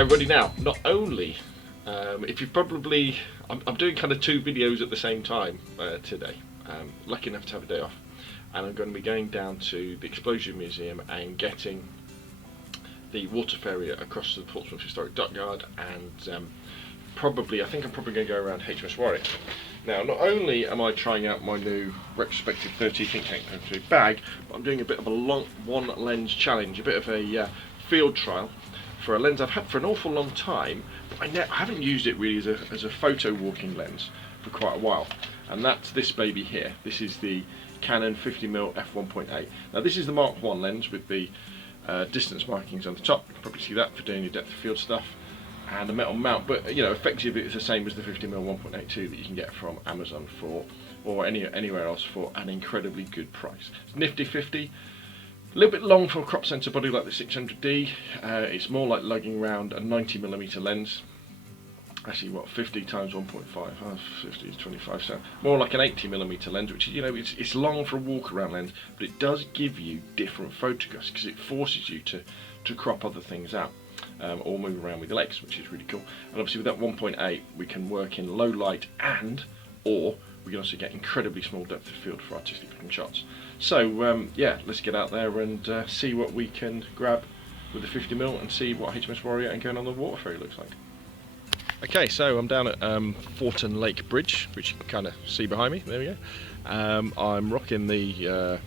Hi everybody. Now, not only, if you probably, I'm doing kind of two videos at the same time today. Lucky enough to have a day off, and I'm going to be going down to the Explosion Museum and getting the water ferry across to the Portsmouth Historic Dockyard, and I think I'm probably going to go around HMS Warrior. Now, not only am I trying out my new retrospective 30 think tank bag, but I'm doing a bit of a long one lens challenge, a bit of a field trial for a lens I've had for an awful long time, but I haven't used it really as a photo walking lens for quite a while, and that's this baby here. This is the Canon 50mm f1.8. Now this is the Mark 1 lens with the distance markings on the top. You can probably see that for doing your depth of field stuff, and a metal mount, but you know, effectively it's the same as the 50mm 1.82 that you can get from Amazon or anywhere else for an incredibly good price. It's nifty 50. A little bit long for a crop sensor body like the 600D. It's more like lugging around a 90mm lens. Actually, what, 50 times 1.5? Oh, 50 is 25, so more like an 80mm lens, which, you know, it's long for a walk around lens, but it does give you different photographs because it forces you to crop other things out or move around with your legs, which is really cool. And obviously with that 1.8 we can work in low light, or we can also get incredibly small depth of field for artistic looking shots. So yeah, let's get out there and see what we can grab with the 50mm and see what HMS Warrior and going on the water ferry looks like. Okay, so I'm down at Forton Lake Bridge, which you can kind of see behind me. There we go. I'm rocking the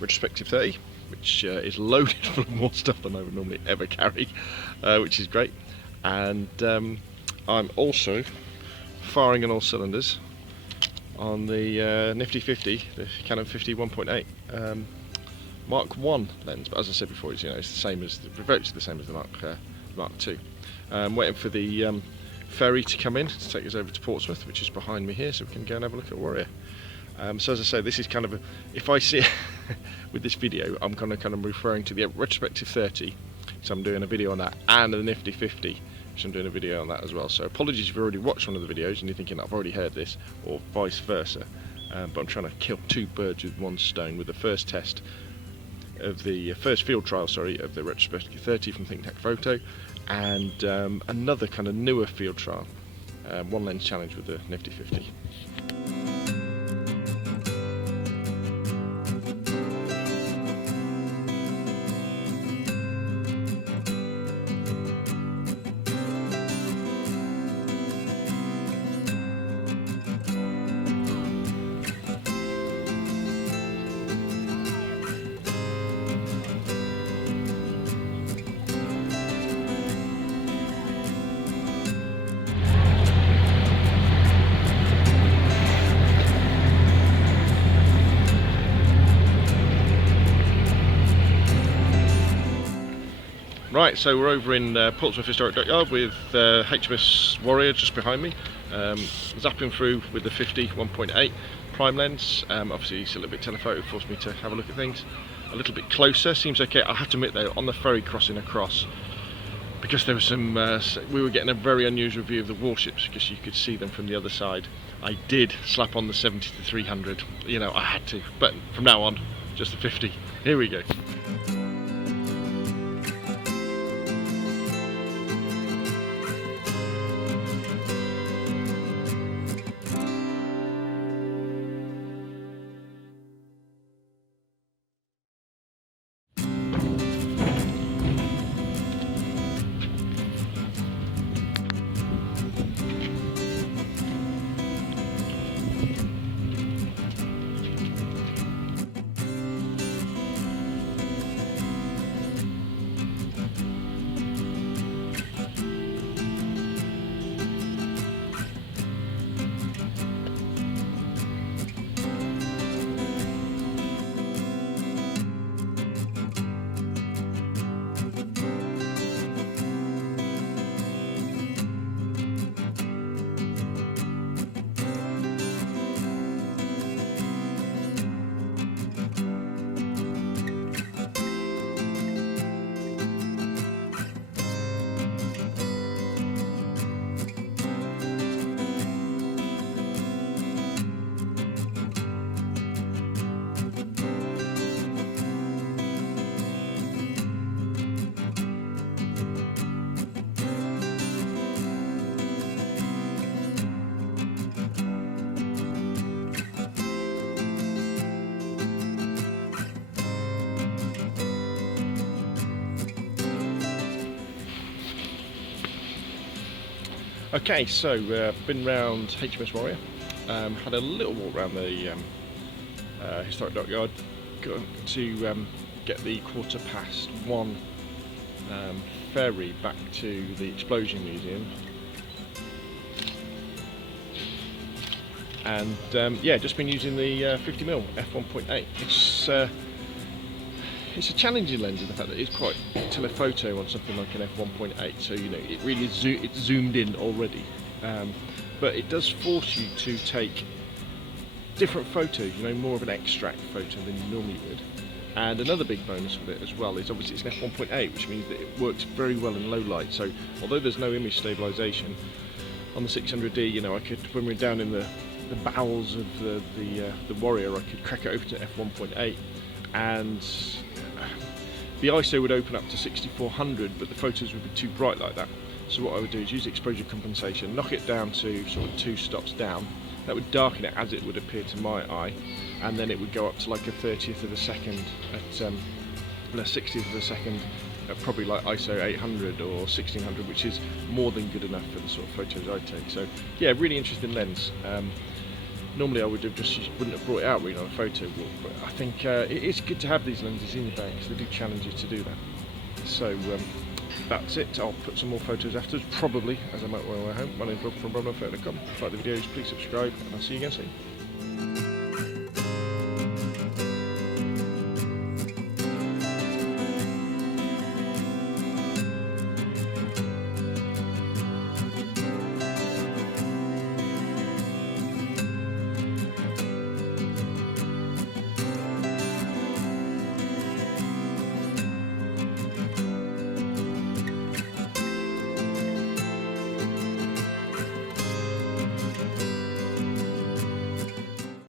retrospective 30, which is loaded full of more stuff than I would normally ever carry, which is great. And I'm also firing on all cylinders on the nifty 50, the Canon 50 1.8 Mark 1 lens. But as I said before, it's, you know, it's the same as virtually the same as the Mark 2. Waiting for the ferry to come in to take us over to Portsmouth, which is behind me here, so we can go and have a look at Warrior. So as I say, this is kind of if I see with this video, I'm kind of referring to the retrospective 30, so I'm doing a video on that, and the nifty 50, which I'm doing a video on that as well. So apologies if you've already watched one of the videos and you're thinking I've already heard this, or vice versa, but I'm trying to kill two birds with one stone with the first test of the first field trial, of the retrospective 30 from Think Tank Photo, and another kind of newer field trial, one lens challenge with the nifty 50. Right, so we're over in Portsmouth Historic Dockyard with HMS Warrior just behind me, zapping through with the 50 1.8 prime lens. Obviously it's a little bit telephoto, forced me to have a look at things a little bit closer. Seems okay. I have to admit though, on the ferry crossing across, because there was some, we were getting a very unusual view of the warships because you could see them from the other side. I did slap on the 70 to 300, you know, I had to, but from now on, just the 50. Here we go. Okay, so I've been round HMS Warrior, had a little walk around the historic dockyard, got to get the 1:15 ferry back to the Explosion Museum, and yeah, just been using the 50mm f1.8. It's a challenging lens in the fact that it's quite telephoto on something like an f1.8, so you know it really it's zoomed in already, but it does force you to take different photos, you know, more of an extract photo than you normally would. And another big bonus with it as well is obviously it's an f1.8, which means that it works very well in low light. So although there's no image stabilization on the 600D, you know, I could, when we're down in the bowels of the Warrior, I could crack it over to f1.8, and the ISO would open up to 6400, but the photos would be too bright like that. So what I would do is use exposure compensation, knock it down to sort of 2 stops down. That would darken it as it would appear to my eye, and then it would go up to like a 30th of a second at a 60th of a second at probably like ISO 800 or 1600, which is more than good enough for the sort of photos I take. So yeah, really interesting lens. Normally I would have wouldn't have brought it out really on a photo walk, but I think it is good to have these lenses in your bag because they do challenge you to do that. So that's it. I'll put some more photos afterwards, probably, as I might on my way home. My name's Rob from robnofphoto.com. If you like the videos, please subscribe, and I'll see you again soon.